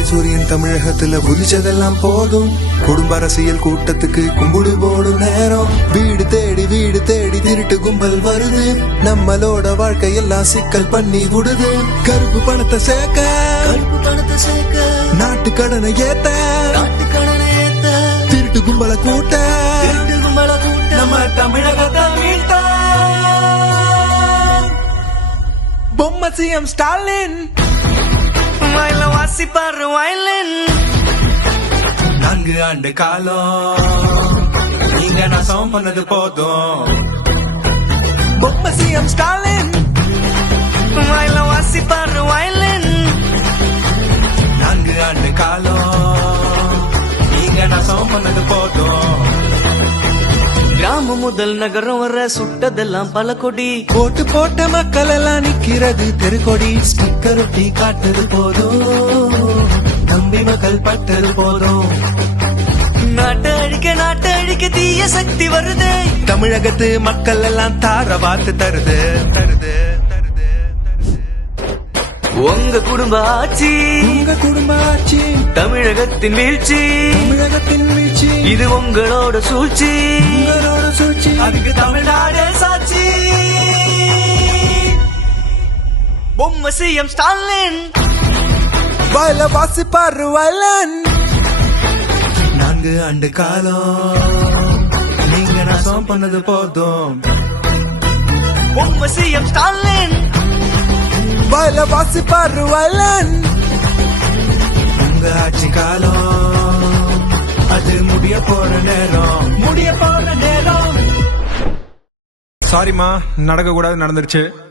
சூரியன் தமிழகத்துல உதிச்சதெல்லாம் போதும். குடும்ப அரசியல் கூட்டத்துக்கு கும்பிடு போடும் நேரம். வீடு தேடி வீடு தேடி திருட்டு கும்பல் வருது. நம்மளோட வாழ்க்கையெல்லாம் சிக்கல் பண்ணி விடுது. கருப்பு பணத்தை சேர்க்க. கருப்பு பணத்தை சேர்க்க. நாட்டு கடனை ஏத்த. நாட்டு கடனை ஏத்த. திருட்டு கும்பலை கூட்ட. திருட்டு கும்பல கூட்ட. நம்ம தமிழகத்தை மீட்ட. பொம்மை சிஎம் ஸ்டாலின் வயல வாசிப்பாரு வயலின் நான்கு ஆண்டு காலம். நீங்க நான் சமம் பண்ணது போதும். பொம்மை சிஎம் ஸ்டாலின். வயல வாசிப்பாரு வயலின் நான்கு ஆண்டு காலம். நீங்க நான் சமம் பண்ணது போதும். கிராமம் முதல் நகரம் வர சுட்டதெல்லாம் பல கொடி. ஓட்டு போட்ட மக்கள் எல்லாம் நிக்கிறது தெருக்கொடி. ஸ்டிக்கர் ஒட்டி காட்டுது போதும். நம்பி மக்கள் பட்டது போதும். நாட்டை அழிக்க நாட்டை அழிக்க தீய சக்தி வருதே. தமிழகத்து மக்கள் எல்லாம் தார வார்த்து தருது தருது தருது. உங்க குடும்ப ஆட்சி. உங்க குடும்ப ஆட்சி. தமிழகத்தின் வீழ்ச்சி. தமிழகத்தின் இது உங்களோட சூழ்ச்சி. உங்களோட சூழ்ச்சி. அதுக்கு தமிழ்நாடு சாட்சி. பொம்மை சிஎம் ஸ்டாலின். வயல வாசிப்பாரு வயலன் நான்கு ஆண்டு காலம். நீங்க நாசம் பண்ணது போதும். பொம்மை சிஎம் ஸ்டாலின். வயல வாசிப்பாரு வயலன் உங்க ஆட்சி காலம். இது முடிய போற நேரம். முடிய போற நேரம். சாரிம்மா நடக்க கூடாது நடந்துருச்சு.